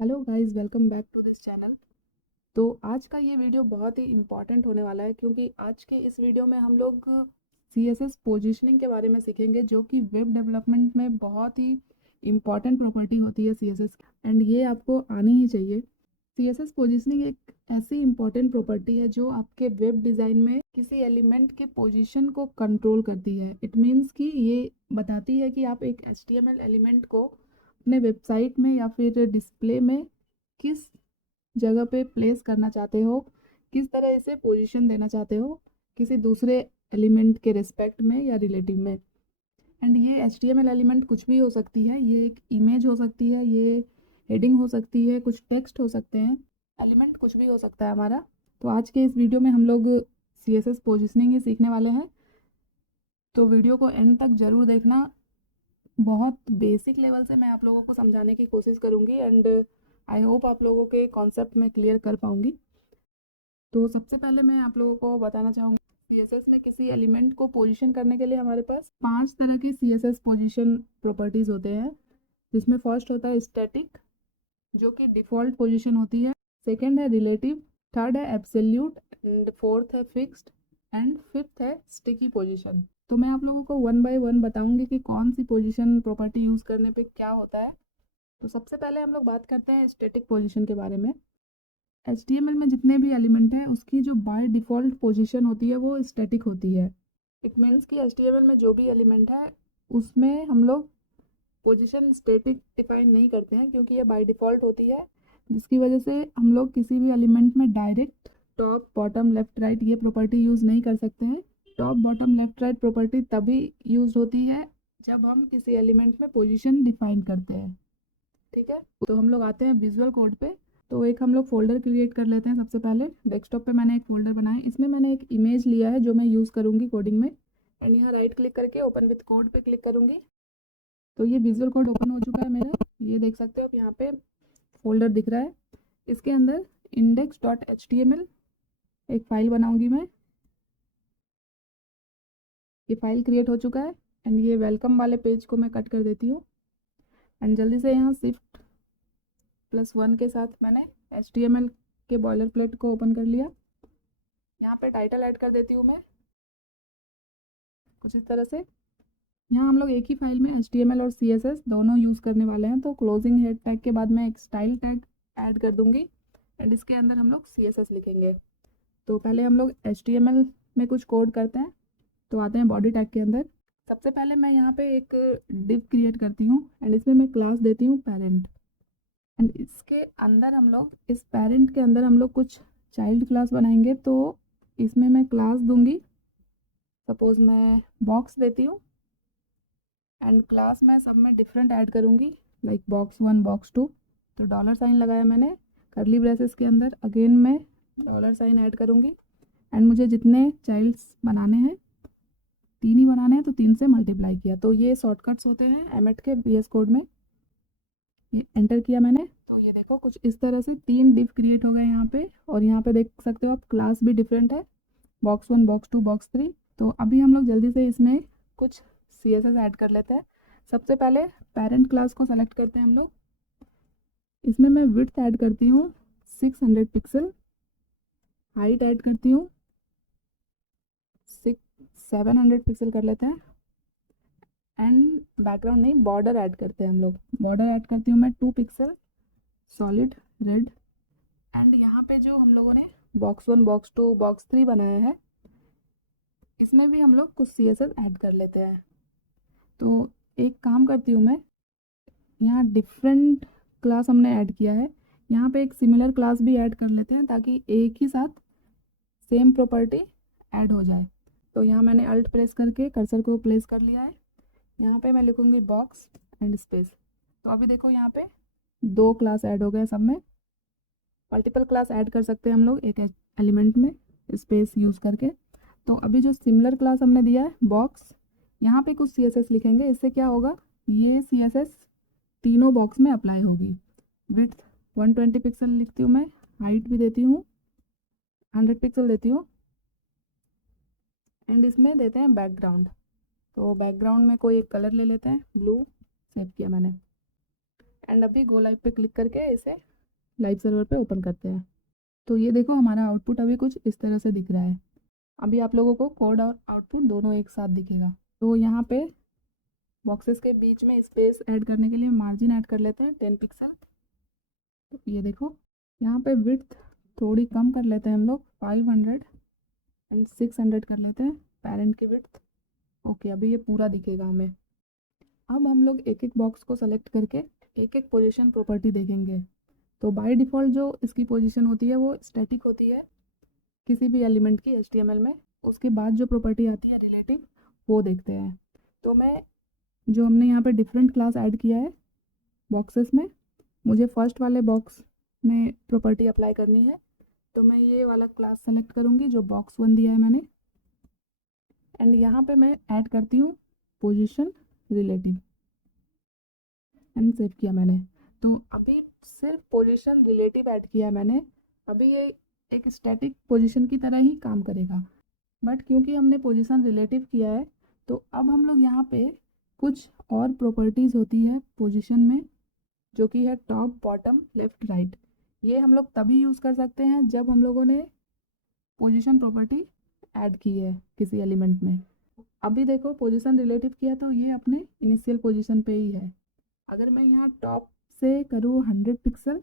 Hello guys, welcome back to this channel. तो आज का ये वीडियो बहुत ही इम्पॉर्टेंट होने वाला है क्योंकि आज के इस वीडियो में हम लोग CSS पोजीशनिंग के बारे में सीखेंगे, जो कि वेब डेवलपमेंट में बहुत ही इम्पॉर्टेंट प्रॉपर्टी होती है CSS, एंड ये आपको आनी ही चाहिए। CSS पोजीशनिंग एक ऐसी इम्पॉर्टेंट प्रॉपर्टी है जो आपके वेब डिज़ाइन में किसी एलिमेंट के पोजीशन को कंट्रोल करती है। इट मीन्स कि ये बताती है कि आप एक HTML एलिमेंट को अपने वेबसाइट में या फिर डिस्प्ले में किस जगह पे प्लेस करना चाहते हो, किस तरह इसे पोजीशन देना चाहते हो किसी दूसरे एलिमेंट के रिस्पेक्ट में या रिलेटिव में। एंड ये HTML एलिमेंट कुछ भी हो सकती है, ये एक इमेज हो सकती है, ये हेडिंग हो सकती है, कुछ टेक्स्ट हो सकते हैं, एलिमेंट कुछ भी हो सकता है हमारा। तो आज के इस वीडियो में हम लोग CSS पोजीशनिंग ही सीखने वाले हैं, तो वीडियो को एंड तक ज़रूर देखना। बहुत बेसिक लेवल से मैं आप लोगों को समझाने की कोशिश करूँगी एंड आई होप आप लोगों के कॉन्सेप्ट में क्लियर कर पाऊँगी। तो सबसे पहले मैं आप लोगों को बताना चाहूँगी, CSS में किसी एलिमेंट को पोजीशन करने के लिए हमारे पास 5 तरह की CSS पोजीशन प्रॉपर्टीज़ होते हैं, जिसमें फर्स्ट होता है स्टैटिक, जो कि डिफ़ॉल्ट पोजीशन होती है। सेकंड है रिलेटिव, थर्ड है एब्सोल्यूट, एंड फोर्थ है फिक्स्ड, एंड फिफ्थ है स्टिकी पोजीशन। तो मैं आप लोगों को वन बाय वन बताऊंगी कि कौन सी पोजीशन प्रॉपर्टी यूज़ करने पे क्या होता है। तो सबसे पहले हम लोग बात करते हैं स्टैटिक पोजीशन के बारे में। HTML में जितने भी एलिमेंट हैं उसकी जो बाय डिफ़ॉल्ट पोजीशन होती है वो स्टैटिक होती है। इट मीन्स कि HTML में जो भी एलिमेंट है उसमें हम लोग पोजीशन स्टैटिक डिफाइन नहीं करते हैं, क्योंकि ये बाय डिफ़ॉल्ट होती है, जिसकी वजह से हम लोग किसी भी एलिमेंट में direct top bottom left right ये प्रॉपर्टी यूज़ नहीं कर सकते हैं। Top bottom left right property तभी यूज़ होती है जब हम किसी एलिमेंट में पोजीशन डिफाइन करते हैं। ठीक है, तो हम लोग आते हैं विजुअल कोड पे। तो एक हम लोग फोल्डर क्रिएट कर लेते हैं। सबसे पहले डेस्कटॉप पे मैंने एक फ़ोल्डर बनाया है, इसमें मैंने एक इमेज लिया है जो मैं यूज़ करूँगी कोडिंग में, एंड यहाँ राइट क्लिक करके ओपन विथ कोड पे क्लिक करूँगी। तो ये विजुअल कोड ओपन हो चुका है मेरा, ये देख सकते हो आप, यहाँ पे फोल्डर दिख रहा है। इसके अंदर index.html एक फ़ाइल बनाऊंगी मैं। ये फाइल क्रिएट हो चुका है, एंड ये वेलकम वाले पेज को मैं कट कर देती हूँ, एंड जल्दी से यहाँ Shift+1 के साथ मैंने HTML के बॉयलर प्लेट को ओपन कर लिया। यहाँ पे टाइटल ऐड कर देती हूँ मैं कुछ इस तरह से। यहाँ हम लोग एक ही फाइल में HTML और CSS दोनों यूज़ करने वाले हैं, तो क्लोजिंग हेड टैग के बाद मैं एक स्टाइल टैग ऐड कर दूँगी, एंड इसके अंदर हम लोग CSS लिखेंगे। तो पहले हम लोग HTML में कुछ कोड करते हैं। तो आते हैं बॉडी टैग के अंदर। सबसे पहले मैं यहाँ पे एक डिव क्रिएट करती हूँ, एंड इसमें मैं क्लास देती हूँ पेरेंट, एंड इसके अंदर हम लोग, इस पेरेंट के अंदर हम लोग कुछ चाइल्ड क्लास बनाएंगे। तो इसमें मैं क्लास दूंगी, सपोज मैं बॉक्स देती हूँ, एंड क्लास मैं सब में डिफरेंट ऐड करूँगी, लाइक box1 box2। तो डॉलर साइन लगाया मैंने करली ब्रेसेस के अंदर, अगेन मैं डॉलर साइन ऐड करूँगी, एंड मुझे जितने चाइल्ड्स बनाने हैं 3 ही बनाने हैं, तो 3 से मल्टीप्लाई किया। तो ये शॉर्टकट्स होते हैं एमेट के VS कोड में। ये एंटर किया मैंने, तो ये देखो कुछ इस तरह से 3 डिव क्रिएट हो गए यहाँ पे, और यहाँ पे देख सकते हो आप क्लास भी डिफरेंट है, box1 box2 box3। तो अभी हम लोग जल्दी से इसमें कुछ CSS ऐड कर लेते हैं। सबसे पहले पेरेंट क्लास को सेलेक्ट करते हैं हम लोग। इसमें मैं विड्थ ऐड करती हूँ 600 पिक्सल, हाइट ऐड करती हूँ 700 पिक्सल कर लेते हैं, एंड बैकग्राउंड नहीं, बॉर्डर ऐड करते हैं हम लोग। बॉर्डर ऐड करती हूँ मैं 2 पिक्सल सॉलिड रेड, एंड यहाँ पे जो हम लोगों ने box1 box2 box3 बनाया है, इसमें भी हम लोग कुछ CSS ऐड कर लेते हैं। तो एक काम करती हूँ मैं, यहाँ डिफरेंट क्लास हमने ऐड किया है, यहाँ पे एक सिमिलर क्लास भी ऐड कर लेते हैं, ताकि एक ही साथ सेम प्रॉपर्टी ऐड हो जाए। तो यहाँ मैंने अल्ट प्रेस करके कर्सर को प्लेस कर लिया है। यहाँ पे मैं लिखूँगी बॉक्स एंड स्पेस। तो अभी देखो यहाँ पे 2 क्लास ऐड हो गए, सब में मल्टीपल क्लास ऐड कर सकते हैं हम लोग एक एलिमेंट में स्पेस यूज़ करके। तो अभी जो सिमिलर क्लास हमने दिया है बॉक्स, यहाँ पे कुछ CSS लिखेंगे। इससे क्या होगा, ये CSS तीनों बॉक्स में अप्लाई होगी। विड्थ 120 पिक्सल लिखती हूँ मैं, हाइट भी देती हूँ 100 पिक्सल देती हूँ, एंड इसमें देते हैं बैकग्राउंड। तो बैकग्राउंड में कोई एक कलर ले लेते हैं, ब्लू सेव किया मैंने, एंड अभी गो लाइव पे क्लिक करके इसे लाइव सर्वर पे ओपन करते हैं। तो ये देखो हमारा आउटपुट अभी कुछ इस तरह से दिख रहा है। अभी आप लोगों को कोड और आउटपुट दोनों एक साथ दिखेगा। तो यहाँ पे बॉक्सेस के बीच में स्पेस ऐड करने के लिए मार्जिन ऐड कर लेते हैं 10 पिक्सल। तो ये देखो यहाँ पे विड्थ थोड़ी कम कर लेते हैं हम लोग, 500 एंड 600 कर लेते हैं पेरेंट की विड्थ। ओके, अभी ये पूरा दिखेगा हमें। अब हम लोग एक एक बॉक्स को सेलेक्ट करके एक एक पोजीशन प्रॉपर्टी देखेंगे। तो बाय डिफ़ॉल्ट जो इसकी पोजीशन होती है वो स्टैटिक होती है किसी भी एलिमेंट की HTML में। उसके बाद जो प्रॉपर्टी आती है रिलेटिव, वो देखते हैं। तो मैं जो हमने यहाँ पे डिफरेंट क्लास ऐड किया है बॉक्सेस में, मुझे फर्स्ट वाले बॉक्स में प्रॉपर्टी अप्लाई करनी है। तो मैं ये वाला क्लास सेलेक्ट करूँगी जो बॉक्स 1 दिया है मैंने, एंड यहाँ पे मैं ऐड करती हूँ पोजीशन रिलेटिव एंड सेव किया मैंने। तो अभी सिर्फ पोजीशन रिलेटिव ऐड किया है मैंने। अभी ये एक स्टैटिक पोजीशन की तरह ही काम करेगा, बट क्योंकि हमने पोजीशन रिलेटिव किया है तो अब हम लोग यहाँ पे कुछ और प्रॉपर्टीज़ होती है पोजीशन में, जो कि है टॉप, बॉटम, लेफ्ट, राइट। ये हम लोग तभी यूज़ कर सकते हैं जब हम लोगों ने पोजीशन प्रॉपर्टी ऐड की है किसी एलिमेंट में। अभी देखो पोजीशन रिलेटिव किया तो ये अपने इनिशियल पोजीशन पे ही है। अगर मैं यहाँ टॉप से करूँ 100 पिक्सल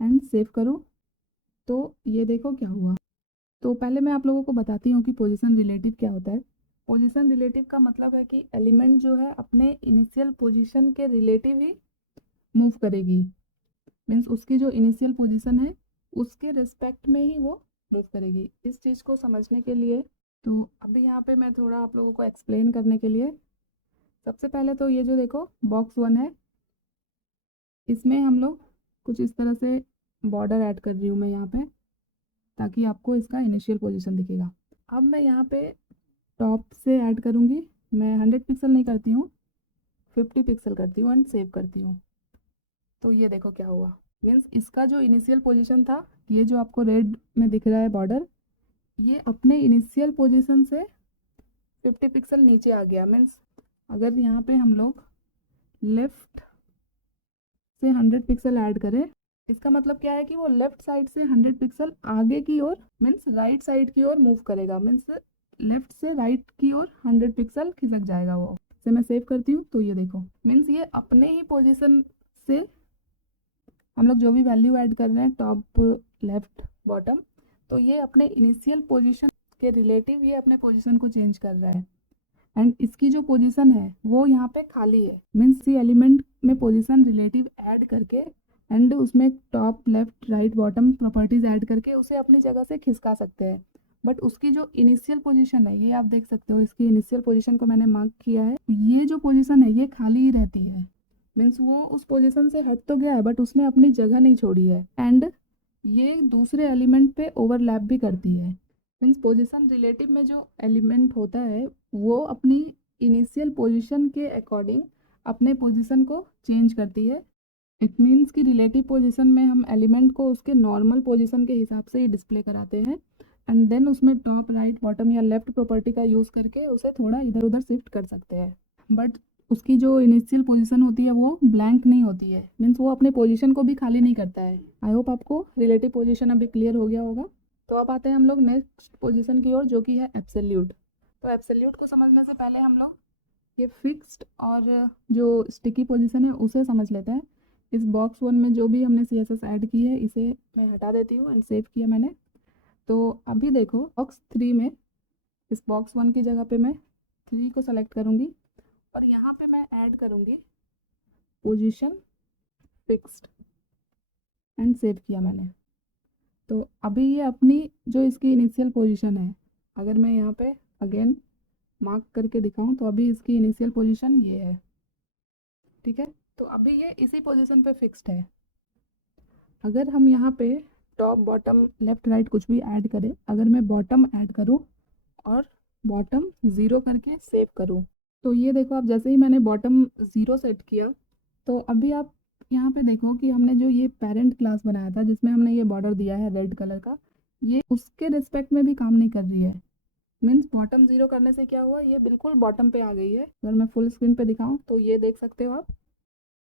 एंड सेव करूँ तो ये देखो क्या हुआ। तो पहले मैं आप लोगों को बताती हूँ कि पोजीशन रिलेटिव क्या होता है। पोजीशन रिलेटिव का मतलब है कि एलिमेंट जो है अपने इनिशियल पोजीशन के रिलेटिव ही मूव करेगी। मीन्स उसकी जो इनिशियल पोजीशन है उसके रिस्पेक्ट में ही वो मूव करेगी। इस चीज़ को समझने के लिए तो अभी यहाँ पे मैं थोड़ा आप लोगों को एक्सप्लेन करने के लिए सबसे पहले तो ये जो देखो बॉक्स 1 है, इसमें हम लोग कुछ इस तरह से बॉर्डर ऐड कर रही हूँ मैं यहाँ पे, ताकि आपको इसका इनिशियल पोजीशन दिखेगा। अब मैं यहाँ पे टॉप से ऐड करूँगी। मैं 100 पिक्सल नहीं करती हूँ, 50 पिक्सल करती हूँ एंड सेव करती हूँ। तो ये देखो क्या हुआ। मीन्स इसका जो इनिशियल पोजीशन था, ये जो आपको रेड में दिख रहा है बॉर्डर, ये अपने इनिशियल पोजीशन से 50 पिक्सल नीचे आ गया। मीन्स अगर यहाँ पे हम लोग लेफ़्ट से 100 पिक्सल ऐड करें, इसका मतलब क्या है कि वो लेफ़्ट साइड से 100 पिक्सल आगे की ओर, मीन्स राइट साइड की ओर मूव करेगा। मीन्स लेफ़्ट से राइट की ओर 100 पिक्सल खिसक जाएगा वो। से मैं सेव करती हूँ तो ये देखो, मीन्स ये अपने ही पोजीशन से हम लोग जो भी वैल्यू ऐड कर रहे हैं टॉप, लेफ्ट, बॉटम, तो ये अपने इनिशियल पोजीशन के रिलेटिव ये अपने पोजीशन को चेंज कर रहा है। एंड इसकी जो पोजीशन है वो यहाँ पे खाली है। मीन्स सी एलिमेंट में पोजीशन रिलेटिव ऐड करके एंड उसमें top, left, right, bottom properties add करके उसे अपनी जगह से खिसका सकते हैं। बट उसकी जो इनिशियल पोजीशन है, ये आप देख सकते हो, इसकी इनिशियल पोजीशन को मैंने मार्क किया है, ये जो पोजीशन है ये खाली ही रहती है। मीन्स वो उस पोजीशन से हट तो गया है बट उसने अपनी जगह नहीं छोड़ी है। एंड ये दूसरे एलिमेंट पे ओवरलैप भी करती है। मीन्स पोजीशन रिलेटिव में जो एलिमेंट होता है वो अपनी इनिशियल पोजीशन के अकॉर्डिंग अपने पोजीशन को चेंज करती है। इट मीन्स कि रिलेटिव पोजीशन में हम एलिमेंट को उसके नॉर्मल पोजीशन के हिसाब से ही डिस्प्ले कराते हैं एंड देन उसमें टॉप, राइट, बॉटम या लेफ्ट प्रॉपर्टी का यूज़ करके उसे थोड़ा इधर उधर शिफ्ट कर सकते हैं। बट उसकी जो इनिशियल पोजीशन होती है वो ब्लैंक नहीं होती है। मीन्स वो अपने पोजीशन को भी खाली नहीं करता है। आई होप आपको रिलेटिव पोजीशन अभी क्लियर हो गया होगा। तो अब आते हैं हम लोग नेक्स्ट पोजीशन की ओर, जो कि है एब्सोल्यूट। तो एब्सोल्यूट को समझने से पहले हम लोग ये फिक्स्ड और जो स्टिकी पोजीशन है उसे समझ लेते हैं। इस बॉक्स 1 में जो भी हमने CSS ऐड की है इसे मैं हटा देती हूँ एंड सेव किया मैंने। तो अभी देखो बॉक्स 3 में, इस बॉक्स 1 की जगह पे मैं 3 को सेलेक्ट करूँगी और यहाँ पे मैं ऐड करूँगी पोजीशन फिक्स्ड एंड सेव किया मैंने। तो अभी ये अपनी जो इसकी इनिशियल पोजीशन है, अगर मैं यहाँ पे अगेन मार्क करके दिखाऊं तो अभी इसकी इनिशियल पोजीशन ये है। ठीक है, तो अभी ये इसी पोजीशन पे फिक्स्ड है। अगर हम यहाँ पे टॉप, बॉटम, लेफ्ट, राइट कुछ भी ऐड करें, अगर मैं बॉटम ऐड करूँ और बॉटम 0 करके सेव करूँ, तो ये देखो आप, जैसे ही मैंने बॉटम 0 सेट किया तो अभी आप यहाँ पे देखो कि हमने जो ये पेरेंट क्लास बनाया था जिसमें हमने ये बॉर्डर दिया है रेड कलर का, ये उसके रिस्पेक्ट में भी काम नहीं कर रही है। मीन्स बॉटम 0 करने से क्या हुआ, ये बिल्कुल बॉटम पे आ गई है। अगर मैं फुल स्क्रीन पे दिखाऊं तो ये देख सकते हो आप।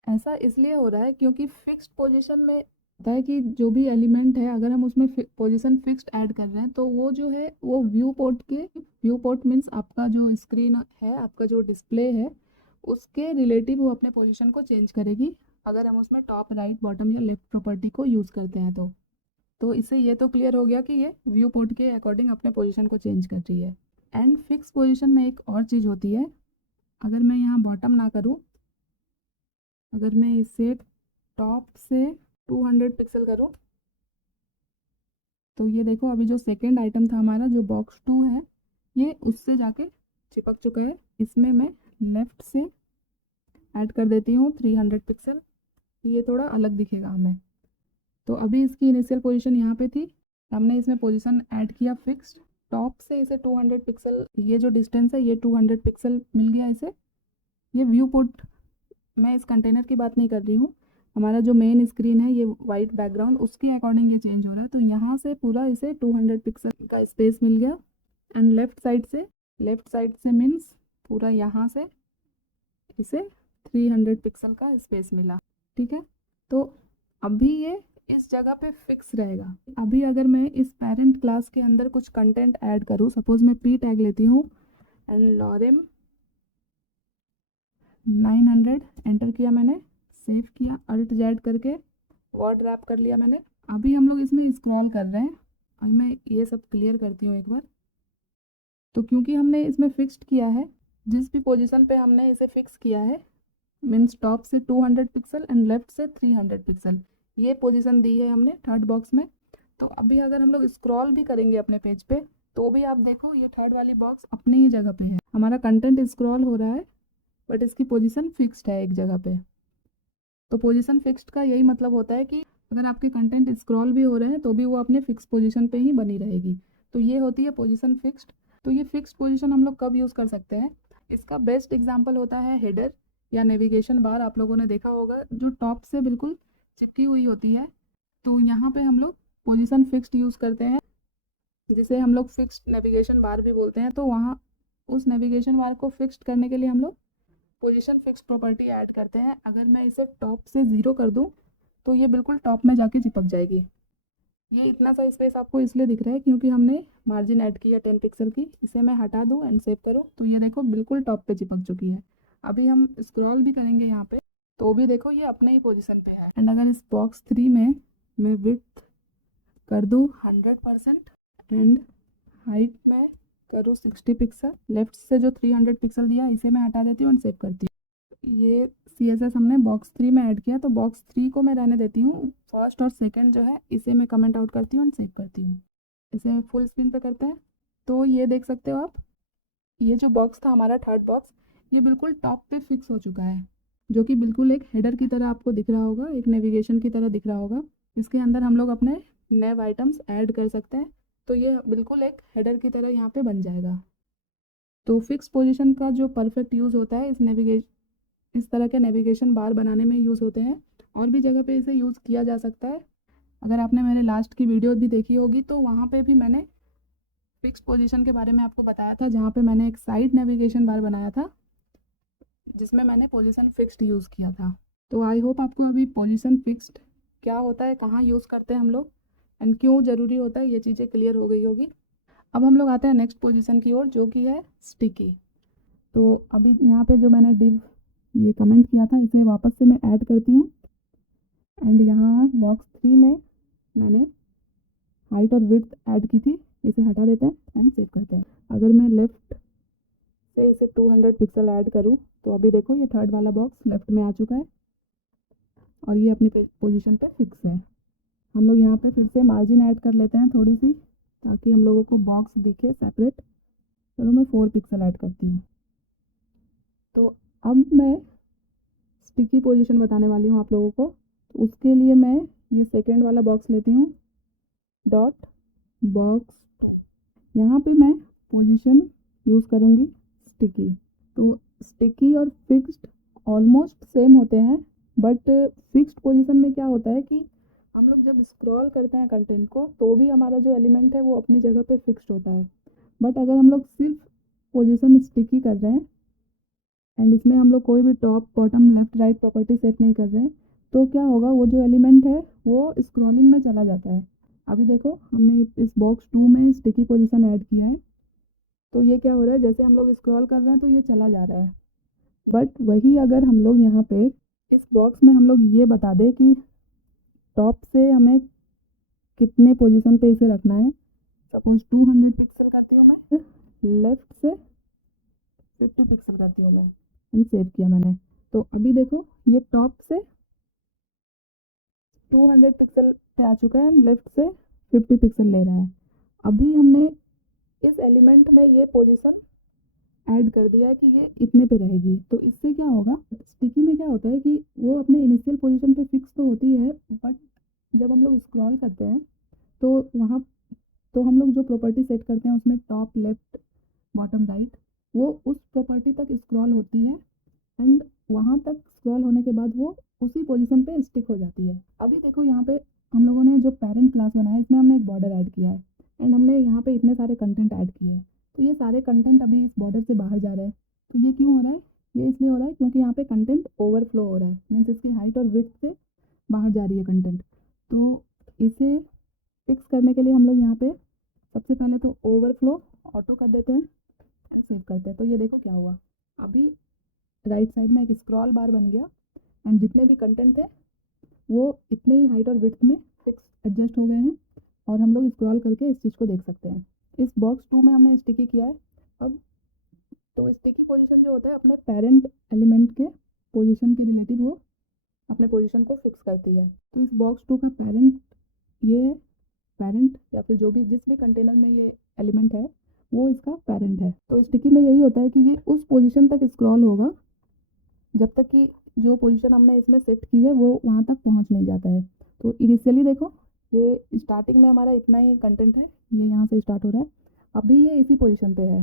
ऐसा इसलिए हो रहा है क्योंकि फिक्स्ड पोजीशन में होता है कि जो भी एलिमेंट है अगर हम उसमें पोजीशन फिक्स्ड ऐड कर रहे हैं तो वो जो है वो व्यू पोर्ट मीन्स आपका जो स्क्रीन है, आपका जो डिस्प्ले है, उसके रिलेटिव वो अपने पोजीशन को चेंज करेगी अगर हम उसमें टॉप, राइट, बॉटम या लेफ्ट प्रॉपर्टी को यूज़ करते हैं। तो इससे ये तो क्लियर हो गया कि ये व्यू पोर्ट के अकॉर्डिंग अपने पोजीशन को चेंज कर रही है। एंड फिक्स पोजीशन में एक और चीज़ होती है, अगर मैं यहाँ बॉटम ना करूँ, अगर मैं इसे टॉप से 200 पिक्सल करूँ, तो ये देखो अभी जो सेकेंड आइटम था हमारा जो बॉक्स 2 है, ये उससे जाके चिपक चुका है। इसमें मैं लेफ़्ट से ऐड कर देती हूँ 300 पिक्सल, ये थोड़ा अलग दिखेगा हमें। तो अभी इसकी इनिशियल पोजीशन यहाँ पे थी, हमने इसमें पोजीशन ऐड किया फिक्स्ड, टॉप से इसे 200 पिक्सल, ये जो डिस्टेंस है ये 200 पिक्सल मिल गया इसे। ये व्यू पोर्ट, मैं इस कंटेनर की बात नहीं कर रही हूँ, हमारा जो मेन स्क्रीन है ये वाइट बैकग्राउंड, उसके अकॉर्डिंग ये चेंज हो रहा है। तो यहाँ से पूरा इसे 200 पिक्सल का स्पेस मिल गया। एंड लेफ़्ट साइड से मीन्स पूरा यहाँ से इसे 300 पिक्सल का स्पेस मिला। ठीक है, तो अभी ये इस जगह पे फिक्स रहेगा। अभी अगर मैं इस पेरेंट क्लास के अंदर कुछ कंटेंट ऐड करूँ, सपोज मैं पी टैग लेती हूँ एंड लॉरेम 900 एंटर किया मैंने, सेव किया, अल्ट जेड करके वर्ड रैप कर लिया मैंने। अभी हम लोग इसमें स्क्रॉल कर रहे हैं, अभी मैं ये सब क्लियर करती हूँ एक बार। तो क्योंकि हमने इसमें फिक्स्ड किया है, जिस भी पोजीशन पे हमने इसे फिक्स किया है मीन्स टॉप से 200 पिक्सल एंड लेफ्ट से 300 पिक्सल, ये पोजीशन दी है हमने थर्ड बॉक्स में। तो अभी अगर हम लोग स्क्रॉल भी करेंगे अपने पेज पे तो भी आप देखो ये थर्ड वाली बॉक्स अपनी ही जगह पे है, हमारा कंटेंट स्क्रॉल हो रहा है बट इसकी पोजीशन फिक्स्ड है एक जगह पे। तो पोजीशन फिक्स्ड का यही मतलब होता है कि अगर आपके कंटेंट स्क्रॉल भी हो रहे हैं तो भी वो अपने फिक्स पोजीशन पे ही बनी रहेगी। तो ये होती है पोजीशन फिक्स्ड। तो ये फिक्स्ड पोजीशन हम लोग कब यूज़ कर सकते हैं, इसका बेस्ट एग्जांपल होता है हेडर या नेविगेशन बार। आप लोगों ने देखा होगा जो टॉप से बिल्कुल चिपकी हुई होती है, तो यहाँ पे हम लोग पोजीशन फिक्स्ड यूज़ करते हैं, जिसे हम लोग फिक्स्ड नेविगेशन बार भी बोलते हैं। तो वहाँ उस नेविगेशन बार को फिक्स्ड करने के लिए हम लोग पोजीशन फिक्स प्रॉपर्टी ऐड करते हैं। अगर मैं इसे टॉप से 0 कर दूं तो ये बिल्कुल टॉप में जाके चिपक जाएगी। ये इतना सा स्पेस आपको इसलिए दिख रहा है क्योंकि हमने मार्जिन ऐड किया 10 पिक्सल की। इसे मैं हटा दूं एंड सेव करूं तो ये देखो बिल्कुल टॉप पे चिपक चुकी है। अभी हम स्क्रॉल भी करेंगे यहाँ पे तो भी देखो ये अपने ही पोजीशन पे है। एंड अगर इस बॉक्स 3 में मैं विड्थ कर दूँ 100% एंड हाइट में करूँ 60 पिक्सल, लेफ्ट से जो 300 पिक्सल दिया इसे मैं हटा देती हूँ एंड सेव करती हूँ। ये CSS हमने बॉक्स 3 में ऐड किया तो बॉक्स 3 को मैं रहने देती हूँ, फर्स्ट और सेकंड जो है इसे मैं कमेंट आउट करती हूँ एंड सेव करती हूँ। इसे फुल स्क्रीन पे करते हैं तो ये देख सकते हो आप, ये जो बॉक्स था हमारा थर्ड बॉक्स, ये बिल्कुल टॉप पे फिक्स हो चुका है, जो कि बिल्कुल एक हेडर की तरह आपको दिख रहा होगा, एक नेविगेशन की तरह दिख रहा होगा। इसके अंदर हम लोग अपने नए आइटम्स ऐड कर सकते हैं, तो ये बिल्कुल एक हेडर की तरह यहाँ पे बन जाएगा। तो फिक्स पोजीशन का जो परफेक्ट यूज़ होता है इस तरह के नेविगेशन बार बनाने में यूज़ होते हैं, और भी जगह पे इसे यूज़ किया जा सकता है। अगर आपने मेरे लास्ट की वीडियो भी देखी होगी तो वहाँ पे भी मैंने फिक्स पोजीशन के बारे में आपको बताया था, जहाँ पे मैंने एक साइड नेविगेशन बार बनाया था जिसमें मैंने पोजीशन फिक्स्ड यूज़ किया था। तो आई होप आपको अभी पोजीशन फिक्स्ड क्या होता है, कहाँ यूज़ करते हैं हम लोग एंड क्यों ज़रूरी होता है, ये चीज़ें क्लियर हो गई होगी। अब हम लोग आते हैं नेक्स्ट पोजीशन की ओर जो कि है स्टिकी। तो अभी यहाँ पे जो मैंने डिव ये कमेंट किया था इसे वापस से मैं ऐड करती हूँ एंड यहाँ बॉक्स 3 में मैंने हाइट और विड्थ ऐड की थी, इसे हटा देते हैं एंड सेव करते हैं। अगर मैं लेफ़्ट से इसे 200 पिक्सल ऐड करूँ तो अभी देखो ये थर्ड वाला बॉक्स लेफ्ट में आ चुका है और ये अपनी पोजीशन पे फिक्स है। हम लोग यहाँ पे फिर से मार्जिन ऐड कर लेते हैं थोड़ी सी ताकि हम लोगों को बॉक्स दिखे सेपरेट। चलो मैं 4 पिक्सल ऐड करती हूँ। तो अब मैं स्टिकी पोजीशन बताने वाली हूँ आप लोगों को। तो उसके लिए मैं ये सेकेंड वाला बॉक्स लेती हूँ, डॉट बॉक्स, यहाँ पे मैं पोजीशन यूज़ करूँगी स्टिकी। तो स्टिकी और फिक्स्ड ऑलमोस्ट सेम होते हैं, बट फिक्स्ड पोजीशन में क्या होता है कि हम लोग जब स्क्रॉल करते हैं कंटेंट को तो भी हमारा जो एलिमेंट है वो अपनी जगह पे फिक्स्ड होता है। बट अगर हम लोग सिर्फ पोजीशन स्टिकी कर रहे हैं एंड इसमें हम लोग कोई भी top, bottom, left, right property set नहीं कर रहे हैं तो क्या होगा, वो जो एलिमेंट है वो स्क्रॉलिंग में चला जाता है। अभी देखो हमने इस बॉक्स 2 में स्टिकी पोजीशन ऐड किया है, तो ये क्या हो रहा है, जैसे हम लोग स्क्रॉल कर रहे हैं तो ये चला जा रहा है। बट वही अगर हम लोग यहाँ पे इस बॉक्स में हम लोग ये बता दें कि टॉप से हमें कितने पोजीशन पे इसे रखना है, सपोज 200 पिक्सल करती हूँ मैं, लेफ्ट से 50 पिक्सल करती हूँ मैं, एंड सेव किया मैंने। तो अभी देखो ये टॉप से 200 पिक्सल पे आ चुका है, लेफ्ट से 50 पिक्सल ले रहा है। अभी हमने इस एलिमेंट में ये पोजीशन ऐड कर दिया है कि ये इतने पे रहेगी। तो इससे क्या होगा, स्टिकी में क्या होता है कि वो अपने इनिशियल पोजीशन पे फिक्स तो होती है, बट जब हम लोग स्क्रॉल करते हैं तो वहाँ तो हम लोग जो प्रॉपर्टी सेट करते हैं उसमें टॉप, लेफ्ट, बॉटम, राइट, वो उस प्रॉपर्टी तक स्क्रॉल होती है, एंड वहाँ तक स्क्रॉल होने के बाद वो उसी पोजीशन पे स्टिक हो जाती है। अभी देखो यहाँ पे हम लोगों ने जो पेरेंट क्लास बनाया है इसमें हमने एक बॉर्डर ऐड किया है, एंड हमने यहाँ पे इतने सारे कंटेंट ऐड किए हैं। तो ये सारे कंटेंट अभी इस बॉर्डर से बाहर जा रहे हैं। तो ये क्यों हो रहा है, ये इसलिए हो रहा है क्योंकि यहाँ पे कंटेंट ओवरफ्लो हो रहा है, मीन्स इसकी हाइट और विड्थ से बाहर जा रही है कंटेंट। तो इसे फिक्स करने के लिए हम लोग यहाँ पे सबसे पहले तो ओवरफ्लो ऑटो कर देते हैं और सेव करते हैं। तो ये देखो क्या हुआ, अभी राइट साइड में एक स्क्रॉल बार बन गया, एंड जितने भी कंटेंट थे वो इतने ही हाइट और विड्थ में फिक्स एडजस्ट हो गए हैं, और हम लोग स्क्रॉल करके इस चीज़ को देख सकते हैं। इस बॉक्स 2 में हमने स्टिकी किया है। अब तो स्टिकी पोजीशन जो होता है अपने पेरेंट एलिमेंट के पोजीशन के रिलेटिव वो अपने पोजीशन को फिक्स करती है। तो इस बॉक्स 2 का पेरेंट ये है, पेरेंट या फिर जो भी जिस भी कंटेनर में ये एलिमेंट है वो इसका पेरेंट है। तो स्टिकी में यही होता है कि ये उस पोजीशन तक स्क्रॉल होगा जब तक कि जो पोजीशन हमने इसमें सेट की है वो वहाँ तक पहुँच नहीं जाता है। तो इनिशियली देखो ये स्टार्टिंग में हमारा इतना ही कंटेंट है, ये यहाँ से स्टार्ट हो रहा है, अभी ये इसी पोजीशन पे है।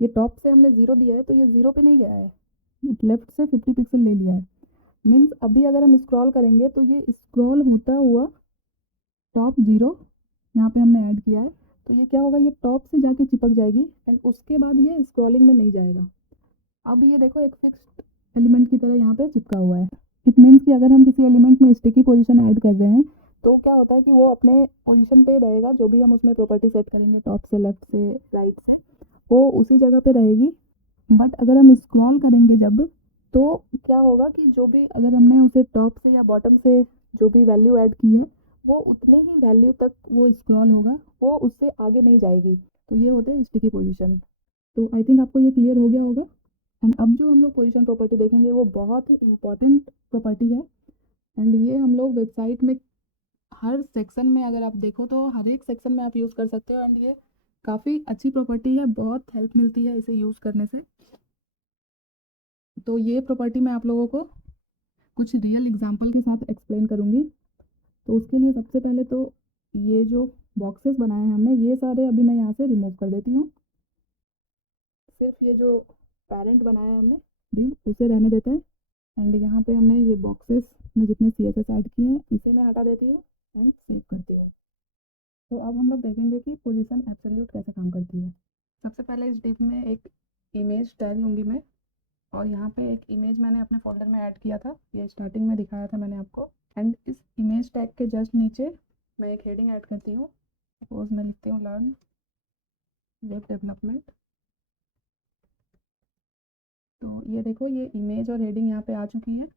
ये टॉप से हमने 0 दिया है तो ये 0 पे नहीं गया है, लेफ्ट से 50 पिक्सल ले लिया है। मीन्स अभी अगर हम स्क्रॉल करेंगे तो ये स्क्रॉल होता हुआ टॉप 0 यहाँ पे हमने ऐड किया है, तो ये क्या होगा, ये टॉप से जाके चिपक जाएगी, एंड उसके बाद ये स्क्रॉलिंग में नहीं जाएगा। अब ये देखो एक फिक्स्ड एलिमेंट की तरह यहाँ पे चिपका हुआ है। इट मीन्स कि अगर हम किसी एलिमेंट में स्टिकी पोजीशन ऐड कर रहे हैं तो क्या होता है कि वो अपने पोजीशन पे रहेगा, जो भी हम उसमें प्रॉपर्टी सेट करेंगे टॉप से, लेफ्ट से, राइट से, वो उसी जगह पे रहेगी। बट अगर हम स्क्रॉल करेंगे जब, तो क्या होगा कि जो भी अगर हमने उसे टॉप से या बॉटम से जो भी वैल्यू ऐड की है वो उतने ही वैल्यू तक वो स्क्रॉल होगा, वो उससे आगे नहीं जाएगी। तो ये होते हैं स्टिकी पोजीशन। तो आई थिंक आपको ये क्लियर हो गया होगा। एंड अब जो हम लोग पोजीशन प्रॉपर्टी देखेंगे वो बहुत ही इम्पॉर्टेंट प्रॉपर्टी है, एंड ये हम लोग वेबसाइट में हर सेक्शन में अगर आप देखो तो हर एक सेक्शन में आप यूज़ कर सकते हो, एंड ये काफ़ी अच्छी प्रॉपर्टी है, बहुत हेल्प मिलती है इसे यूज़ करने से। तो ये प्रॉपर्टी मैं आप लोगों को कुछ रियल एग्जांपल के साथ एक्सप्लेन करूँगी। तो उसके लिए सबसे पहले तो ये जो बॉक्सेस बनाए हैं हमने, ये सारे अभी मैं यहाँ से रिमूव कर देती हूँ। सिर्फ ये जो पेरेंट बनाया है हमने भी उसे रहने देते हैं, एंड यहाँ पे हमने ये बॉक्सेस में जितने CSS ऐड किए हैं इसे मैं हटा देती हूँ एंड सेव करती हूँ। तो अब हम लोग देखेंगे कि पोजीशन एब्सोल्यूट कैसे काम करती है। सबसे पहले इस डिव में एक इमेज टैग लूँगी मैं, और यहाँ पे एक इमेज मैंने अपने फोल्डर में ऐड किया था, ये स्टार्टिंग में दिखाया था मैंने आपको। एंड इस इमेज टैग के जस्ट नीचे मैं एक हेडिंग ऐड करती हूँ। सपोज मैं लिखती हूँ लर्न वेब डेवलपमेंट। तो ये देखो ये इमेज और हेडिंग यहाँ पे आ चुकी है।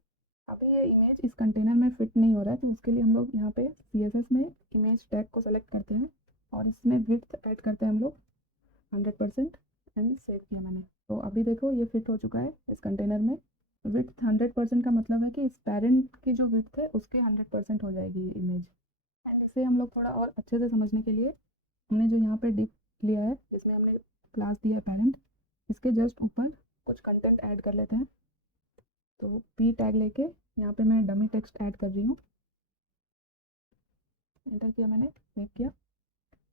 अभी ये इमेज इस कंटेनर में फिट नहीं हो रहा है, तो उसके लिए हम लोग यहाँ पे CSS में इमेज टैग को सेलेक्ट करते हैं और इसमें विड्थ ऐड करते हैं हम लोग 100%, एंड सेव किया मैंने। तो अभी देखो ये फिट हो चुका है इस कंटेनर में। विड्थ 100% का मतलब है कि इस पेरेंट की जो विड्थ है उसके 100% हो जाएगी ये इमेज। एंड इसे हम लोग थोड़ा और अच्छे से समझने के लिए हमने जो यहाँ पे डिप लिया है जिसमें हमने क्लास दिया है पेरेंट, इसके जस्ट ऊपर कुछ कंटेंट ऐड कर लेते हैं। तो P टैग लेके यहाँ पे मैं डमी टेक्स्ट ऐड कर रही हूँ, एंटर किया मैंने, सेव किया।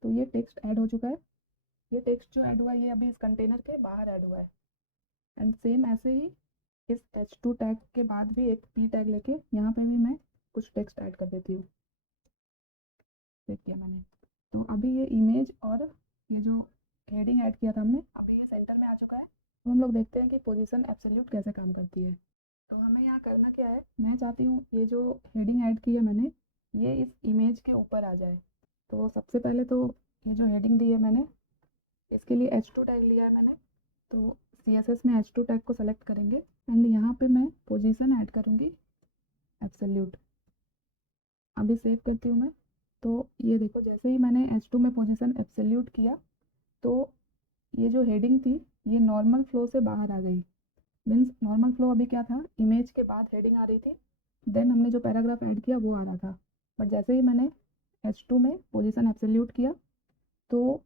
तो ये टेक्स्ट ऐड हो चुका है। ये टेक्स्ट जो ऐड हुआ है ये अभी इस कंटेनर के बाहर ऐड हुआ है। एंड सेम ऐसे ही इस H2 टैग के बाद भी एक P टैग लेके यहाँ पे भी मैं कुछ टेक्स्ट ऐड कर देती हूँ, सेव किया मैंने। तो अभी ये इमेज और ये जो हेडिंग ऐड किया था हमने, अभी ये सेंटर में आ चुका है। तो हम लोग देखते हैं कि पोजीशन एब्सोल्यूट कैसे काम करती है। तो हमें यहाँ करना क्या है, मैं चाहती हूँ ये जो हेडिंग ऐड की है मैंने, ये इस इमेज के ऊपर आ जाए। तो सबसे पहले तो ये जो हेडिंग दी है मैंने, इसके लिए H2 टैग लिया है मैंने। तो CSS में H2 टैग को सेलेक्ट करेंगे एंड यहाँ पे मैं पोजीशन ऐड करूँगी एब्सोल्यूट। अभी सेव करती हूँ मैं। तो ये देखो, जैसे ही मैंने H2 में पोजीशन एब्सोल्यूट किया तो ये जो हेडिंग थी ये नॉर्मल फ्लो से बाहर आ गई। मीन्स नॉर्मल फ्लो अभी क्या था, इमेज के बाद हेडिंग आ रही थी, देन हमने जो पैराग्राफ ऐड किया वो आ रहा था। बट जैसे ही मैंने H2 में पोजीशन एब्सोल्यूट किया तो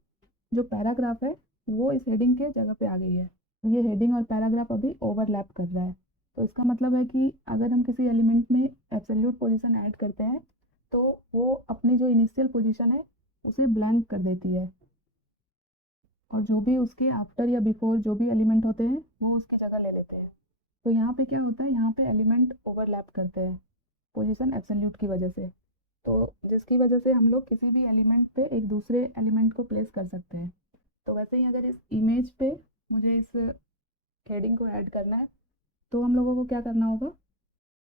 जो पैराग्राफ है वो इस हेडिंग के जगह पे आ गई है। ये हेडिंग और पैराग्राफ अभी ओवरलैप कर रहा है। तो इसका मतलब है कि अगर हम किसी एलिमेंट में एब्सोल्यूट पोजीशन ऐड करते हैं तो वो अपनी जो इनिशियल पोजीशन है उसे ब्लैंक कर देती है, और जो भी उसके आफ्टर या बिफोर जो भी एलिमेंट होते हैं वो उसकी जगह ले लेते हैं। तो यहाँ पे क्या होता है, यहाँ पे एलिमेंट ओवरलैप करते हैं पोजीशन एब्सोल्यूट की वजह से। तो जिसकी वजह से हम लोग किसी भी एलिमेंट पे एक दूसरे एलिमेंट को प्लेस कर सकते हैं। तो वैसे ही अगर इस इमेज पे मुझे इस हेडिंग को ऐड करना है तो हम लोगों को क्या करना होगा।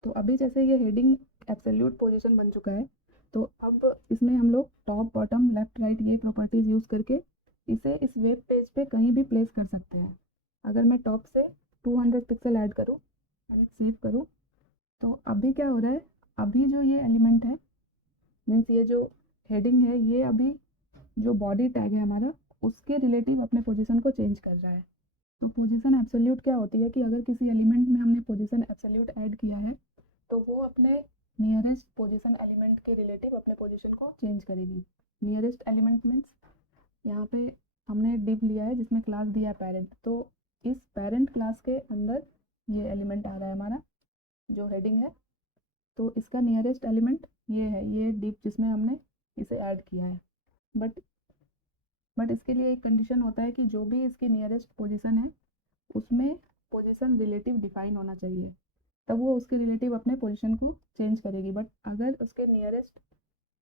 तो अभी जैसे ये हेडिंग एब्सोल्यूट पोजीशन बन चुका है, तो अब इसमें हम लोग टॉप बॉटम लेफ्ट राइट ये प्रॉपर्टीज़ यूज़ करके इसे इस वेब पेज पे कहीं भी प्लेस कर सकते हैं। अगर मैं टॉप से 200 पिक्सल ऐड करूँ एंड सेव करूँ तो अभी क्या हो रहा है, अभी जो ये एलिमेंट है, मीन्स ये जो हेडिंग है, ये अभी जो बॉडी टैग है हमारा उसके रिलेटिव अपने पोजीशन को चेंज कर रहा है। तो पोजीशन एब्सोल्यूट क्या होती है कि अगर किसी एलिमेंट में हमने पोजीशन एब्सोल्यूट ऐड किया है तो वो अपने नियरेस्ट पोजीशन एलिमेंट के रिलेटिव अपने पोजीशन को चेंज करेगी। नियरेस्ट एलिमेंट मीन्स यहाँ पे हमने डिव लिया है जिसमें क्लास दिया है पेरेंट, तो इस पेरेंट क्लास के अंदर ये एलिमेंट आ रहा है हमारा जो हेडिंग है। तो इसका नियरेस्ट एलिमेंट ये है, ये डिव जिसमें हमने इसे ऐड किया है। बट इसके लिए एक कंडीशन होता है कि जो भी इसकी नियरेस्ट पोजीशन है उसमें पोजीशन रिलेटिव डिफाइन होना चाहिए, तब वो उसके रिलेटिव अपने पोजीशन को चेंज करेगी। बट अगर उसके नियरेस्ट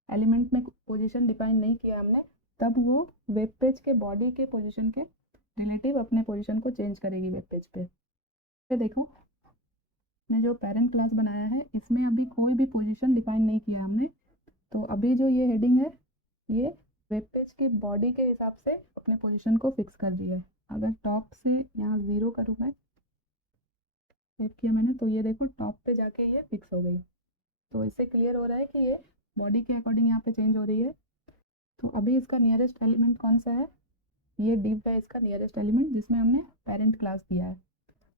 एलिमेंट में पोजीशन डिफाइन नहीं किया हमने, तब वो वेब पेज के बॉडी के पोजीशन के रिलेटिव अपने पोजीशन को चेंज करेगी वेब पेज पे। फिर देखो, ने जो पेरेंट क्लास बनाया है इसमें अभी कोई भी पोजीशन डिफाइन नहीं किया हमने। तो अभी जो ये हेडिंग है ये वेब पेज की बॉडी के हिसाब से अपने पोजीशन को फिक्स कर दी है। अगर टॉप से यहाँ 0 करूँ मैं, सेव किया मैंने, तो ये देखो टॉप पे जाके ये फिक्स हो गई। तो इससे क्लियर हो रहा है कि ये बॉडी के अकॉर्डिंग यहाँ पे चेंज हो रही है। तो अभी इसका नियरेस्ट एलिमेंट कौन सा है, ये डिव है इसका नियरेस्ट एलिमेंट जिसमें हमने पेरेंट क्लास दिया है।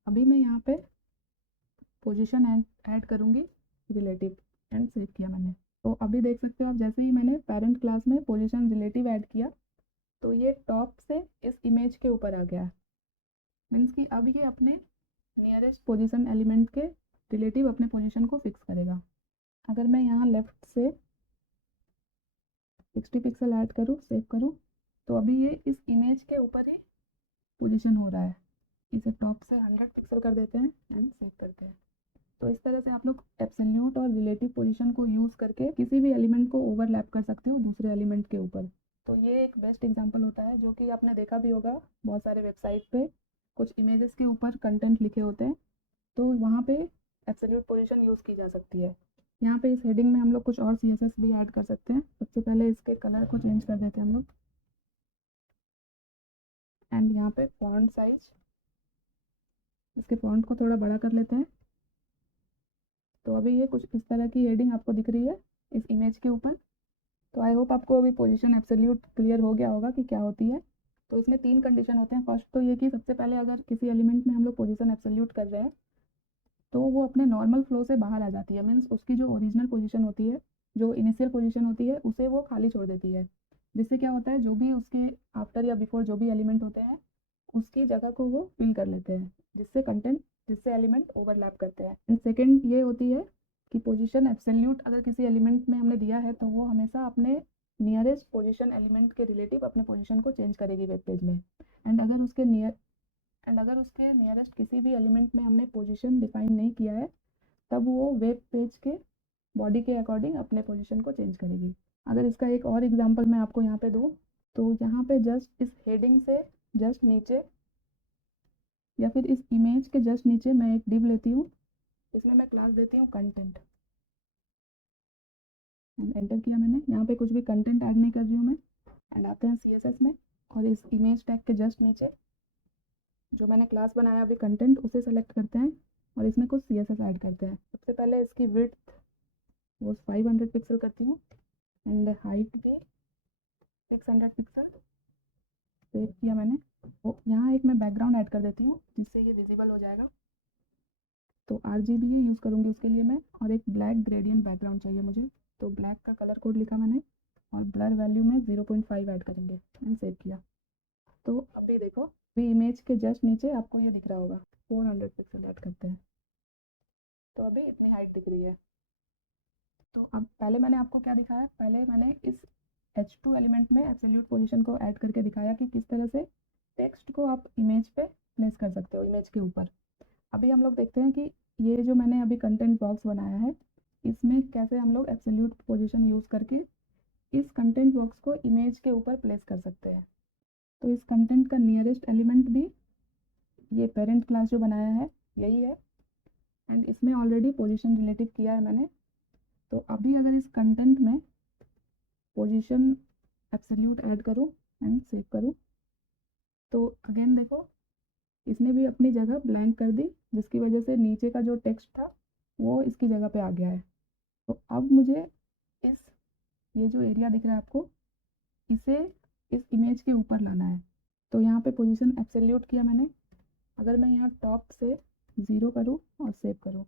अभी मैं यहाँ पे पोजीशन ऐड करूँगी रिलेटिव एंड सेव किया मैंने। तो अभी देख सकते हो आप, जैसे ही मैंने पेरेंट क्लास में पोजीशन रिलेटिव ऐड किया तो ये टॉप से इस इमेज के ऊपर आ गया। मीन्स कि अब ये अपने नियरेस्ट पोजीशन एलिमेंट के रिलेटिव अपने पोजीशन को फिक्स करेगा। अगर मैं यहाँ लेफ्ट से 60 पिक्सल ऐड करूँ, सेव करूँ, तो अभी ये इस इमेज के ऊपर ही पोजीशन हो रहा है। इसे टॉप से 100 पिक्सल कर देते हैं एंड सेव करते हैं। तो इस तरह से आप लोग एब्सोल्यूट और रिलेटिव पोजीशन को यूज़ करके किसी भी एलिमेंट को ओवरलैप कर सकते हो दूसरे एलिमेंट के ऊपर। तो ये एक बेस्ट एग्जांपल होता है जो कि आपने देखा भी होगा बहुत सारे वेबसाइट पे कुछ इमेजेस के ऊपर कंटेंट लिखे होते हैं, तो वहाँ पे एब्सोल्यूट पोजीशन यूज़ की जा सकती है। यहाँ पे इस हेडिंग में हम लोग कुछ और CSS भी ऐड कर सकते हैं। सबसे पहले इसके कलर को चेंज कर देते हैं हम लोग, एंड यहाँ पे फॉन्ट साइज, इसके फॉन्ट को थोड़ा बड़ा कर लेते हैं। तो अभी ये कुछ इस तरह की हेडिंग आपको दिख रही है इस इमेज के ऊपर। तो आई होप आपको अभी पोजीशन एब्सोल्यूट क्लियर हो गया होगा कि क्या होती है। तो इसमें 3 कंडीशन होते हैं। फर्स्ट तो ये कि सबसे पहले अगर किसी एलिमेंट में हम लोग पोजीशन एब्सोल्यूट कर रहे हैं तो वो अपने नॉर्मल फ्लो से बाहर आ जाती है। मीन्स उसकी जो ओरिजिनल पोजीशन होती है, जो इनिशियल पोजीशन होती है, उसे वो खाली छोड़ देती है। जिससे क्या होता है, जो भी उसके आफ्टर या बिफोर जो भी एलिमेंट होते हैं उसकी जगह को वो फिल कर लेते हैं, जिससे एलिमेंट ओवरलैप करते हैं। एंड सेकेंड ये होती है कि पोजीशन एब्सोल्यूट अगर किसी एलिमेंट में हमने दिया है तो वो हमेशा अपने नियरेस्ट पोजीशन एलिमेंट के रिलेटिव अपने पोजीशन को चेंज करेगी वेब पेज में। एंड अगर उसके नियरेस्ट किसी भी एलिमेंट में हमने पोजीशन डिफाइन नहीं किया है तब वो वेब पेज के बॉडी के अकॉर्डिंग अपने पोजीशन को चेंज करेगी। अगर इसका एक और एग्जांपल मैं आपको यहाँ पे दूँ, तो यहाँ पे जस्ट इस हेडिंग से जस्ट नीचे या फिर इस इमेज के जस्ट नीचे मैं एक डिव लेती हूँ इसमें मैं क्लास देती हूँ कंटेंट, एंटर किया मैंने। यहाँ पे कुछ भी कंटेंट ऐड नहीं कर रही हूँ मैं। एंड आते हैं CSS में, और इस इमेज टैग के जस्ट नीचे जो मैंने क्लास बनाया अभी कंटेंट, उसे सेलेक्ट करते हैं और इसमें कुछ CSS ऐड करते हैं। सबसे पहले इसकी विड्थ वो 500 पिक्सल करती हूँ एंड हाइट भी 600 पिक्सल। सेव किया मैंने। तो यहाँ एक मैं बैकग्राउंड ऐड कर देती हूँ जिससे ये विजिबल हो जाएगा। तो RGB यूज़ करूँगी उसके लिए मैं, और एक ब्लैक ग्रेडियंट बैकग्राउंड चाहिए मुझे। तो ब्लैक का कलर कोड लिखा मैंने और ब्लर वैल्यू में 0.5 ऐड करेंगे एंड सेव किया। तो अभी देखो, अभी इमेज के जस्ट नीचे आपको ये दिख रहा होगा 400 पिक्सल ऐड करते हैं, तो अभी इतनी हाइट दिख रही है। तो अब पहले मैंने आपको क्या दिखाया, पहले मैंने इस H2 एलिमेंट में एब्सोल्यूट पोजीशन को ऐड करके दिखाया कि किस तरह से टेक्स्ट को आप इमेज पे प्लेस कर सकते हो, इमेज के ऊपर। अभी हम लोग देखते हैं कि ये जो मैंने अभी कंटेंट बॉक्स बनाया है, इसमें कैसे हम लोग एब्सोल्यूट पोजीशन यूज़ करके इस कंटेंट बॉक्स को इमेज के ऊपर प्लेस कर सकते हैं। तो इस कंटेंट का नियरेस्ट एलिमेंट भी ये पेरेंट क्लास जो बनाया है यही है, एंड इसमें ऑलरेडी पोजीशन रिलेटिव किया है मैंने। तो अभी अगर इस कंटेंट में पोजीशन एब्सोल्यूट ऐड करूँ एंड सेव करूँ, तो अगेन देखो इसने भी अपनी जगह ब्लैंक कर दी, जिसकी वजह से नीचे का जो टेक्स्ट था वो इसकी जगह पे आ गया है। तो अब मुझे इस ये जो एरिया दिख रहा है आपको, इसे इस इमेज के ऊपर लाना है। तो यहाँ पे पोजीशन एब्सोल्यूट किया मैंने। अगर मैं यहाँ टॉप से 0 करूँ और सेव करूँ,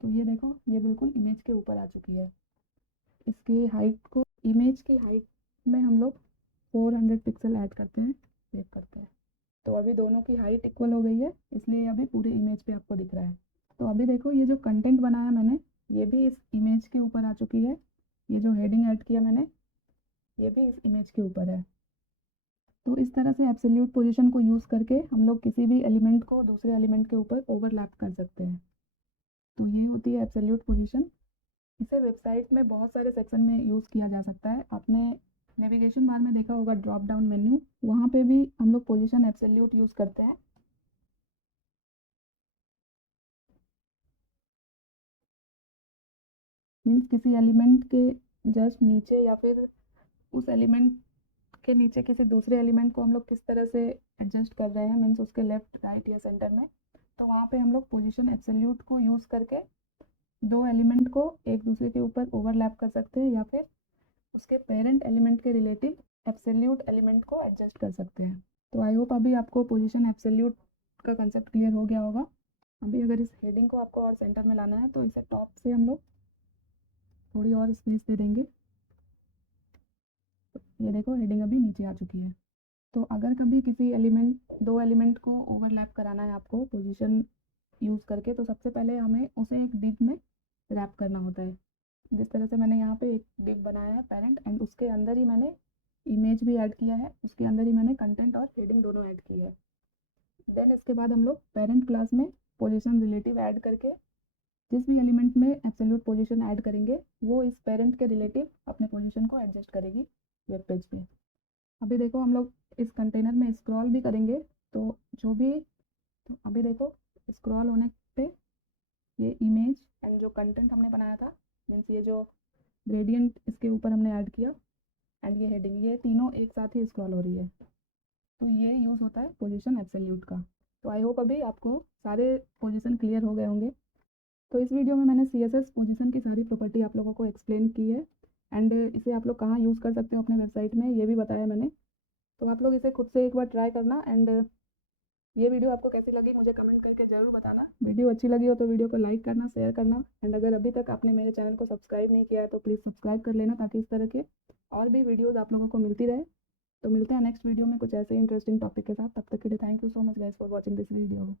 तो ये देखो ये बिल्कुल इमेज के ऊपर आ चुकी है। इसकी हाइट को, इमेज की हाइट में हम लोग 400 पिक्सल ऐड करते हैं, सेव करते हैं। तो अभी दोनों की हाइट इक्वल हो गई है, इसलिए अभी पूरे इमेज पे आपको दिख रहा है। तो अभी देखो ये जो कंटेंट बनाया मैंने, ये भी इस इमेज के ऊपर आ चुकी है। ये जो हेडिंग ऐड किया मैंने, ये भी इस इमेज के ऊपर है। तो इस तरह से एब्सोल्यूट पोजीशन को यूज़ करके हम लोग किसी भी एलिमेंट को दूसरे एलिमेंट के ऊपर ओवरलैप कर सकते हैं। तो ये होती है एब्सोल्यूट पोजीशन। इसे वेबसाइट में बहुत सारे सेक्शन में यूज़ किया जा सकता है। आपने नेविगेशन बार में देखा होगा ड्रॉप डाउन मेन्यू, वहाँ पे भी हम लोग पोजीशन एब्सोल्यूट यूज़ करते हैं। मीन्स किसी एलिमेंट के जस्ट नीचे या फिर उस एलिमेंट के नीचे किसी दूसरे एलिमेंट को हम लोग किस तरह से एडजस्ट कर रहे हैं, मीन्स उसके लेफ्ट राइट या सेंटर में। तो वहाँ पे हम लोग पोजीशन एब्सोल्यूट को यूज़ करके दो एलिमेंट को एक दूसरे के ऊपर ओवरलैप कर सकते हैं, या फिर उसके पेरेंट एलिमेंट के रिलेटिव एब्सोल्यूट एलिमेंट को एडजस्ट कर सकते हैं। तो आई होप अभी आपको पोजीशन एब्सोल्यूट का कंसेप्ट क्लियर हो गया होगा। अभी अगर इस हेडिंग को आपको और सेंटर में लाना है, तो इसे टॉप से हम लोग थोड़ी और स्पेस दे देंगे। ये देखो हेडिंग अभी नीचे आ चुकी है। तो अगर कभी किसी दो एलिमेंट को ओवरलैप कराना है आपको पोजीशन यूज़ करके, तो सबसे पहले हमें उसे एक डिव में रैप करना होता है। जिस तरह से मैंने यहाँ पे एक डिव बनाया है पेरेंट, एंड उसके अंदर ही मैंने इमेज भी ऐड किया है, उसके अंदर ही मैंने कंटेंट और हेडिंग दोनों ऐड की है। देन इसके बाद हम लोग पेरेंट क्लास में पोजीशन रिलेटिव ऐड करके जिस भी एलिमेंट में एब्सोल्यूट पोजीशन ऐड करेंगे, वो इस पेरेंट के रिलेटिव अपने पोजीशन को एडजस्ट करेगी वेब पेज पे। अभी देखो हम लोग इस कंटेनर में स्क्रॉल भी करेंगे, तो जो भी, तो अभी देखो स्क्रॉल होने पे ये इमेज एंड जो कंटेंट हमने बनाया था, मीन्स ये जो ग्रेडियंट इसके ऊपर हमने ऐड किया एंड ये हेडिंग, ये तीनों एक साथ ही स्क्रॉल हो रही है। तो ये यूज़ होता है पोजीशन एब्सोल्यूट का। तो आई होप अभी आपको सारे पोजीशन क्लियर हो गए होंगे। तो इस वीडियो में मैंने CSS पोजीशन की सारी प्रॉपर्टी आप लोगों को एक्सप्लेन की है, एंड इसे आप लोग कहाँ यूज़ कर सकते हो अपने वेबसाइट में, ये भी बताया मैंने। तो आप लोग इसे खुद से एक बार ट्राई करना, एंड ये वीडियो आपको कैसी लगी मुझे कमेंट करके ज़रूर बताना। वीडियो अच्छी लगी हो तो वीडियो को लाइक करना, शेयर करना, एंड अगर अभी तक आपने मेरे चैनल को सब्सक्राइब नहीं किया है तो प्लीज़ सब्सक्राइब कर लेना, ताकि इस तरह के और भी वीडियोज़ आप लोगों को मिलती रहे। तो मिलते हैं नेक्स्ट वीडियो में कुछ ऐसे इंटरेस्टिंग टॉपिक के साथ। तब तक के लिए thank you so much guys for watching this video.